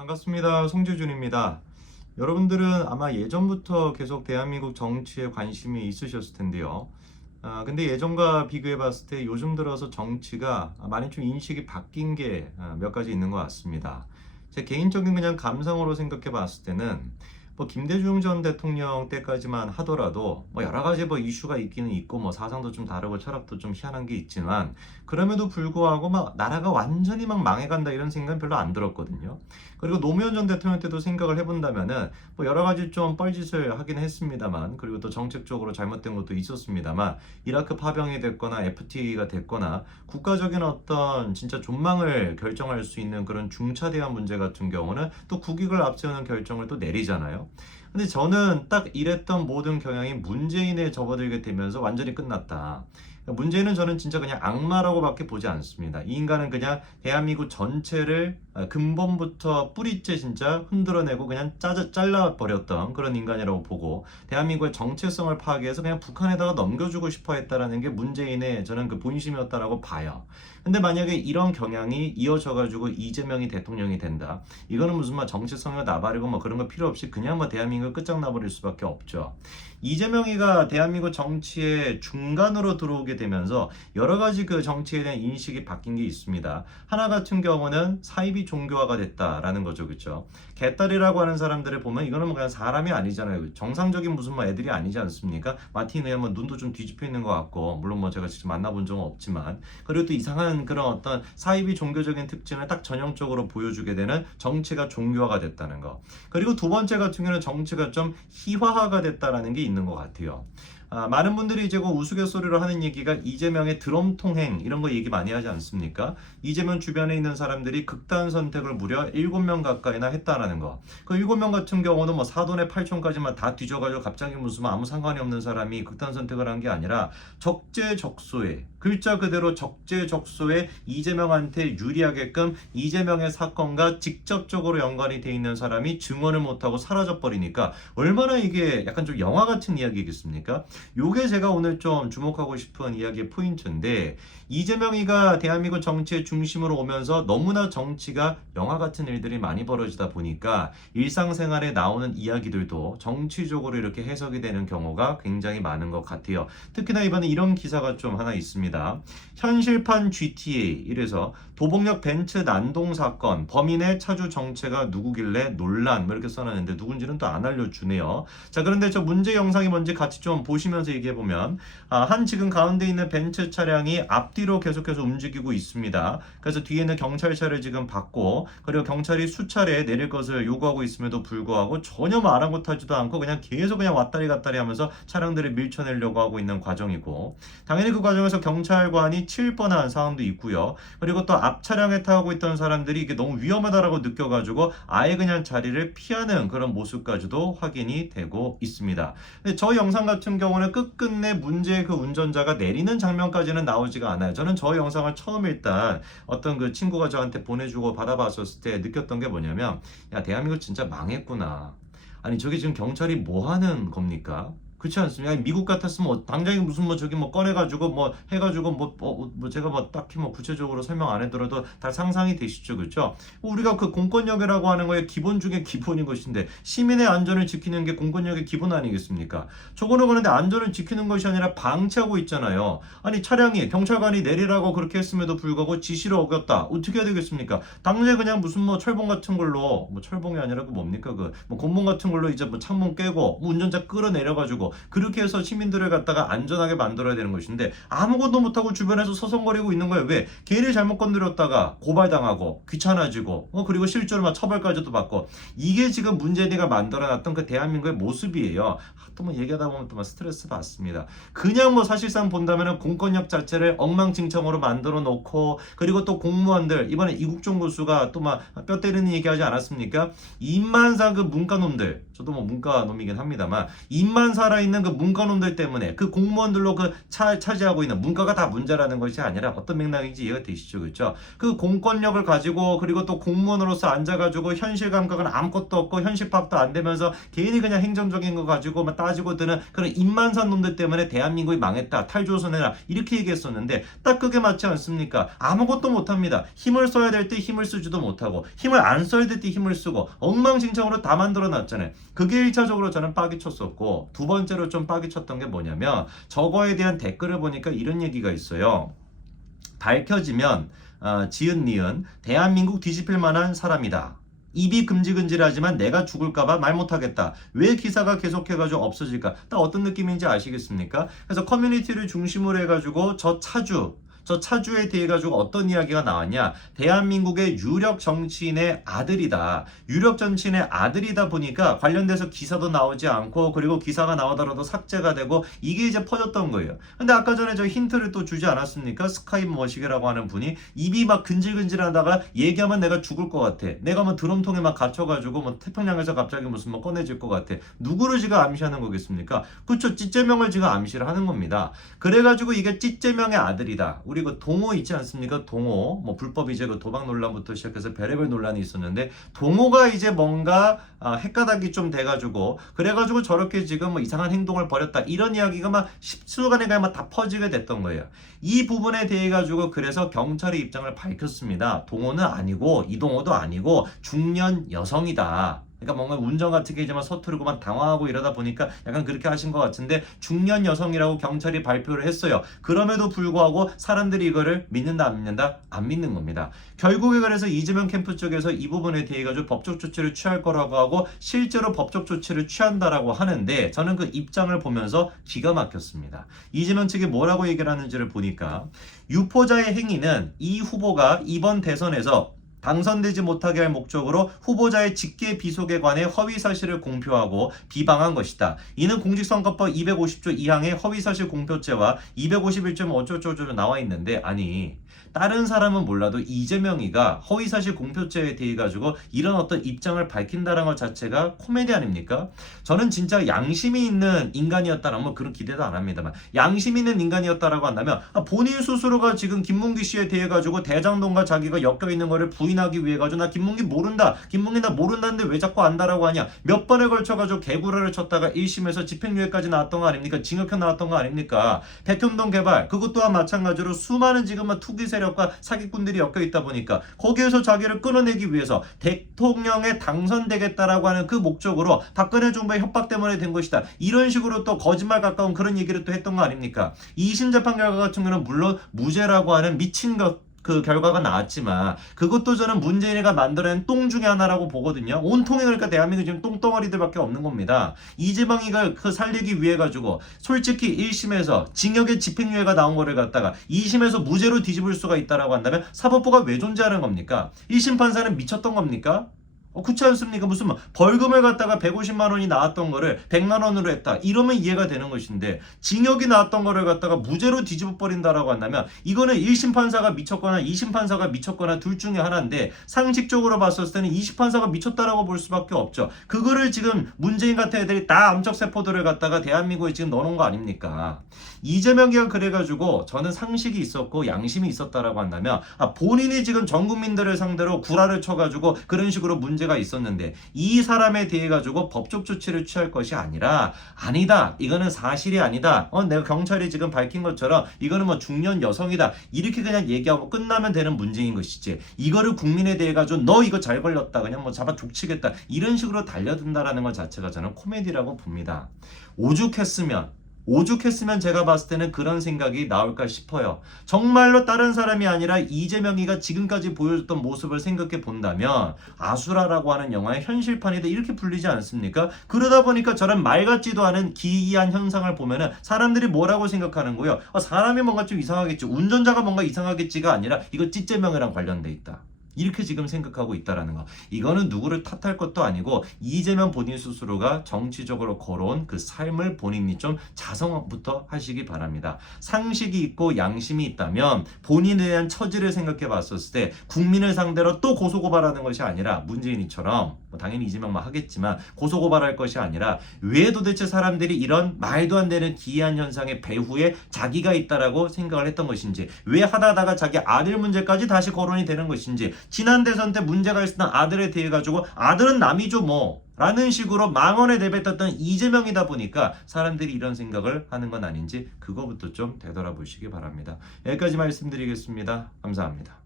반갑습니다. 송재준입니다. 여러분들은 아마 예전부터 계속 대한민국 정치에 관심이 있으셨을 텐데요. 근데 예전과 비교해 봤을 때 요즘 들어서 정치가 많이 좀 인식이 바뀐 게 몇 가지 있는 것 같습니다. 제 개인적인 그냥 감상으로 생각해 봤을 때는 뭐 김대중 전 대통령 때까지만 하더라도 뭐 여러 가지 뭐 이슈가 있기는 있고 뭐 사상도 좀 다르고 철학도 좀 희한한 게 있지만 그럼에도 불구하고 막 나라가 완전히 막 망해간다 이런 생각은 별로 안 들었거든요. 그리고 노무현 전 대통령 때도 생각을 해본다면은 뭐 여러 가지 좀 뻘짓을 하긴 했습니다만 그리고 또 정책적으로 잘못된 것도 있었습니다만 이라크 파병이 됐거나 FTA가 됐거나 국가적인 어떤 진짜 존망을 결정할 수 있는 그런 중차대한 문제 같은 경우는 또 국익을 앞세우는 결정을 또 내리잖아요. 근데 저는 딱 이랬던 모든 경향이 문재인에 접어들게 되면서 완전히 끝났다. 문제는 저는 진짜 그냥 악마라고밖에 보지 않습니다. 이 인간은 그냥 대한민국 전체를 근본부터 뿌리째 진짜 흔들어내고 그냥 잘라버렸던 그런 인간이라고 보고 대한민국의 정체성을 파괴해서 그냥 북한에다가 넘겨주고 싶어 했다라는 게 문재인의 저는 그 본심이었다라고 봐요. 근데 만약에 이런 경향이 이어져가지고 이재명이 대통령이 된다. 이거는 무슨 막 정체성을 나발이고 뭐 그런 거 필요 없이 그냥 뭐 대한민국을 끝장나버릴 수밖에 없죠. 이재명이가 대한민국 정치의 중간으로 들어오게 되면서 여러 가지 그 정치에 대한 인식이 바뀐 게 있습니다. 하나 같은 경우는 사이비 종교화가 됐다라는 거죠, 그렇죠? 개딸이라고 하는 사람들을 보면 이거는 뭐 그냥 사람이 아니잖아요. 정상적인 무슨 뭐 애들이 아니지 않습니까? 마틴에 뭐 눈도 좀 뒤집혀 있는 것 같고, 물론 뭐 제가 직접 만나본 적은 없지만, 그리고 또 이상한 그런 어떤 사이비 종교적인 특징을 딱 전형적으로 보여주게 되는 정치가 종교화가 됐다는 거. 그리고 두 번째 같은 경우는 정치가 좀 희화화가 됐다라는 게 있는 것 같아요. 많은 분들이 이제 그 우스갯소리로 하는 얘기가 이재명의 드럼 통행 이런 거 얘기 많이 하지 않습니까? 이재명 주변에 있는 사람들이 극단 선택을 무려 7명 가까이나 했다라는 거. 그 7명 같은 경우는 뭐 사돈의 8촌까지만 다 뒤져가지고 갑자기 무슨 아무 상관이 없는 사람이 극단 선택을 한 게 아니라 적재적소에 글자 그대로 적재적소에 이재명한테 유리하게끔 이재명의 사건과 직접적으로 연관이 돼 있는 사람이 증언을 못하고 사라져버리니까 얼마나 이게 약간 좀 영화 같은 이야기겠습니까? 요게 제가 오늘 좀 주목하고 싶은 이야기의 포인트인데 이재명이가 대한민국 정치의 중심으로 오면서 너무나 정치가 영화 같은 일들이 많이 벌어지다 보니까 일상생활에 나오는 이야기들도 정치적으로 이렇게 해석이 되는 경우가 굉장히 많은 것 같아요. 특히나 이번에 이런 기사가 좀 하나 있습니다. 현실판 GTA 이래서 도봉역 벤츠 난동 사건 범인의 차주 정체가 누구길래 논란 뭐 이렇게 써놨는데 누군지는 또 안 알려주네요. 자, 그런데 저 문제 영상이 뭔지 같이 좀 보시면서 얘기해보면 한 지금 가운데 있는 벤츠 차량이 앞뒤로 계속해서 움직이고 있습니다. 그래서 뒤에는 경찰차를 지금 받고 그리고 경찰이 수차례 내릴 것을 요구하고 있음에도 불구하고 전혀 뭐 아랑곳하지도 않고 그냥 계속 그냥 왔다리 갔다리 하면서 차량들을 밀쳐내려고 하고 있는 과정이고 당연히 그 과정에서 경찰관이 칠 뻔한 상황도 있고요. 그리고 또 앞 차량에 타고 있던 사람들이 이게 너무 위험하다라고 느껴가지고 아예 그냥 자리를 피하는 그런 모습까지도 확인이 되고 있습니다. 근데 저 영상 같은 경우는 끝끝내 문제의 그 운전자가 내리는 장면까지는 나오지가 않아요. 저는 저 영상을 처음 일단 어떤 그 친구가 저한테 보내주고 받아봤었을 때 느꼈던 게 뭐냐면 야 대한민국 진짜 망했구나. 아니 저게 지금 경찰이 뭐 하는 겁니까? 그렇지 않습니까? 아니, 미국 같았으면 당장에 무슨 뭐 저기 뭐 꺼내가지고 뭐 해가지고 뭐 제가 뭐 딱히 뭐 구체적으로 설명 안 해드려도 다 상상이 되시죠, 그렇죠? 우리가 그 공권력이라고 하는 거에 기본 중에 기본인 것인데 시민의 안전을 지키는 게 공권력의 기본 아니겠습니까? 저거는 그런데 안전을 지키는 것이 아니라 방치하고 있잖아요. 아니 차량이 경찰관이 내리라고 그렇게 했음에도 불구하고 지시를 어겼다. 어떻게 해야 되겠습니까? 당장 그냥 무슨 뭐 철봉 같은 걸로 뭐 철봉이 아니라 그 뭡니까 그 뭐 곤봉 같은 걸로 이제 뭐 창문 깨고 뭐 운전자 끌어내려가지고 그렇게 해서 시민들을 갖다가 안전하게 만들어야 되는 것인데 아무것도 못하고 주변에서 서성거리고 있는 거예요. 왜? 개를 잘못 건드렸다가 고발당하고 귀찮아지고 그리고 실제로 막 처벌까지도 받고 이게 지금 문재인이가 만들어놨던 그 대한민국의 모습이에요. 또 뭐 얘기하다 보면 또 막 스트레스 받습니다. 그냥 뭐 사실상 본다면 공권력 자체를 엉망진창으로 만들어 놓고 그리고 또 공무원들 이번에 이국종 교수가 또 막 뼈 때리는 얘기하지 않았습니까? 입만 사 그 문과놈들 저도 뭐 문과놈이긴 합니다만 입만 살아 있는 그 문과놈들 때문에 그 공무원들로 그 차지하고 있는 문과가 다 문제라는 것이 아니라 어떤 맥락인지 이해가 되시죠? 그렇죠? 그 공권력을 가지고 그리고 또 공무원으로서 앉아가지고 현실 감각은 아무것도 없고 현실 파악도 안 되면서 개인이 그냥 행정적인 거 가지고 막 따지고 드는 그런 입만산 놈들 때문에 대한민국이 망했다. 탈조선해라. 이렇게 얘기했었는데 딱 그게 맞지 않습니까? 아무것도 못합니다. 힘을 써야 될 때 힘을 쓰지도 못하고 힘을 안 써야 될 때 힘을 쓰고 엉망진창으로 다 만들어 놨잖아요. 그게 1차적으로 저는 빡이 쳤었고 두 번째로 좀 빡이 쳤던 게 뭐냐면 저거에 대한 댓글을 보니까 이런 얘기가 있어요. 밝혀지면 지은 니은 대한민국 뒤집힐 만한 사람이다. 입이 금질금질하지만 내가 죽을까봐 말 못하겠다. 왜 기사가 계속해가지고 없어질까? 딱 어떤 느낌인지 아시겠습니까? 그래서 커뮤니티를 중심으로 해가지고 저 차주에 대해 가지고 어떤 이야기가 나왔냐? 대한민국의 유력 정치인의 아들이다. 유력 정치인의 아들이다 보니까 관련돼서 기사도 나오지 않고 그리고 기사가 나오더라도 삭제가 되고 이게 이제 퍼졌던 거예요. 근데 아까 전에 저 힌트를 또 주지 않았습니까? 스카이 머시게라고 하는 분이 입이 막 근질근질하다가 얘기하면 내가 죽을 것 같아. 내가 뭐 드럼통에 막 갇혀가지고 뭐 태평양에서 갑자기 무슨 뭐 꺼내질 것 같아. 누구를 지금 암시하는 거겠습니까? 그쵸? 찌제명을 지금 암시를 하는 겁니다. 그래가지고 이게 찌제명의 아들이다. 우리 그 동호 있지 않습니까? 동호 뭐 불법 이제 그 도박 논란부터 시작해서 별의별 논란이 있었는데 동호가 이제 뭔가 헷가닥이 좀 돼가지고 그래가지고 저렇게 지금 뭐 이상한 행동을 벌였다 이런 이야기가 막 십수간에 그냥 막 다 퍼지게 됐던 거예요. 이 부분에 대해 가지고 그래서 경찰의 입장을 밝혔습니다. 동호는 아니고 이동호도 아니고 중년 여성이다. 그러니까 뭔가 운전 같은 게 이제 막 서투르고 막 당황하고 이러다 보니까 약간 그렇게 하신 것 같은데 중년 여성이라고 경찰이 발표를 했어요. 그럼에도 불구하고 사람들이 이거를 믿는다 안 믿는다? 안 믿는 겁니다. 결국에 그래서 이재명 캠프 쪽에서 이 부분에 대해 가지고 법적 조치를 취할 거라고 하고 실제로 법적 조치를 취한다라고 하는데 저는 그 입장을 보면서 기가 막혔습니다. 이재명 측이 뭐라고 얘기를 하는지를 보니까 유포자의 행위는 이 후보가 이번 대선에서 당선되지 못하게 할 목적으로 후보자의 직계 비속에 관해 허위사실을 공표하고 비방한 것이다. 이는 공직선거법 250조 2항의 허위사실 공표죄와 251조 어쩌고저쩌고 나와 있는데 아니 다른 사람은 몰라도 이재명이가 허위사실 공표죄에 대해 가지고 이런 어떤 입장을 밝힌다는 것 자체가 코미디 아닙니까? 저는 진짜 양심이 있는 인간이었다라면 뭐 그런 기대도 안 합니다만 양심 있는 인간이었다라고 한다면 본인 스스로가 지금 김문기 씨에 대해 가지고 대장동과 자기가 엮여 있는 거를 부인하기 위해 가지고 나 김문기 모른다. 김문기 나 모른다는데 왜 자꾸 안다라고 하냐? 몇 번에 걸쳐 가지고 개구라를 쳤다가 1심에서 집행유예까지 나왔던 거 아닙니까? 징역형 나왔던 거 아닙니까? 백현동 개발 그것 또한 마찬가지로 수많은 지금 투기 세력과 사기꾼들이 엮여 있다 보니까 거기에서 자기를 끊어내기 위해서 대통령에 당선되겠다라고 하는 그 목적으로 박근혜 정부의 협박 때문에 된 것이다. 이런 식으로 또 거짓말 가까운 그런 얘기를 또 했던 거 아닙니까? 2심 재판 결과 같은 경우는 물론 무죄라고 하는 미친 그 결과가 나왔지만 그것도 저는 문재인이가 만들어낸 똥 중에 하나라고 보거든요. 온통에 그러니까 대한민국 지금 똥덩어리들밖에 없는 겁니다. 이재명이가 그 살리기 위해 가지고 솔직히 1심에서 징역의 집행유예가 나온 거를 갖다가 2심에서 무죄로 뒤집을 수가 있다라고 한다면 사법부가 왜 존재하는 겁니까? 1심 판사는 미쳤던 겁니까? 그렇지 않습니까? 무슨 벌금을 갖다가 150만 원이 나왔던 거를 100만 원으로 했다. 이러면 이해가 되는 것인데 징역이 나왔던 거를 갖다가 무죄로 뒤집어 버린다라고 한다면 이거는 1심 판사가 미쳤거나 2심 판사가 미쳤거나 둘 중에 하나인데 상식적으로 봤을 때는 2심 판사가 미쳤다라고 볼 수밖에 없죠. 그거를 지금 문재인 같은 애들이 다 암적 세포들을 갖다가 대한민국에 지금 넣어놓은 거 아닙니까? 이재명이가 그래가지고 저는 상식이 있었고 양심이 있었다라고 한다면 본인이 지금 전 국민들을 상대로 구라를 쳐가지고 그런 식으로 문제가 있었는데 이 사람에 대해 가지고 법적 조치를 취할 것이 아니라 아니다 이거는 사실이 아니다 내가 경찰이 지금 밝힌 것처럼 이거는 뭐 중년 여성이다 이렇게 그냥 얘기하고 끝나면 되는 문제인 것이지 이거를 국민에 대해 가지고 너 이거 잘 걸렸다 그냥 뭐 잡아 족치겠다 이런 식으로 달려든다라는 것 자체가 저는 코미디라고 봅니다. 오죽했으면 제가 봤을 때는 그런 생각이 나올까 싶어요. 정말로 다른 사람이 아니라 이재명이가 지금까지 보여줬던 모습을 생각해 본다면 아수라라고 하는 영화의 현실판이다 이렇게 불리지 않습니까? 그러다 보니까 저런 말 같지도 않은 기이한 현상을 보면은 사람들이 뭐라고 생각하는 거예요? 사람이 뭔가 좀 이상하겠지. 운전자가 뭔가 이상하겠지가 아니라 이거 찌제명이랑 관련돼 있다. 이렇게 지금 생각하고 있다라는 거. 이거는 누구를 탓할 것도 아니고 이재명 본인 스스로가 정치적으로 걸어온 그 삶을 본인이 좀 자성부터 하시기 바랍니다. 상식이 있고 양심이 있다면 본인에 대한 처지를 생각해 봤었을 때 국민을 상대로 또 고소고발하는 것이 아니라 문재인이처럼 뭐 당연히 이재명만 하겠지만 고소고발할 것이 아니라 왜 도대체 사람들이 이런 말도 안 되는 기이한 현상의 배후에 자기가 있다라고 생각을 했던 것인지, 왜 하다가 자기 아들 문제까지 다시 거론이 되는 것인지, 지난 대선 때 문제가 있었던 아들에 대해 가지고 아들은 남이죠 뭐 라는 식으로 망언에 내뱉었던 이재명이다 보니까 사람들이 이런 생각을 하는 건 아닌지 그거부터 좀 되돌아보시기 바랍니다. 여기까지 말씀드리겠습니다. 감사합니다.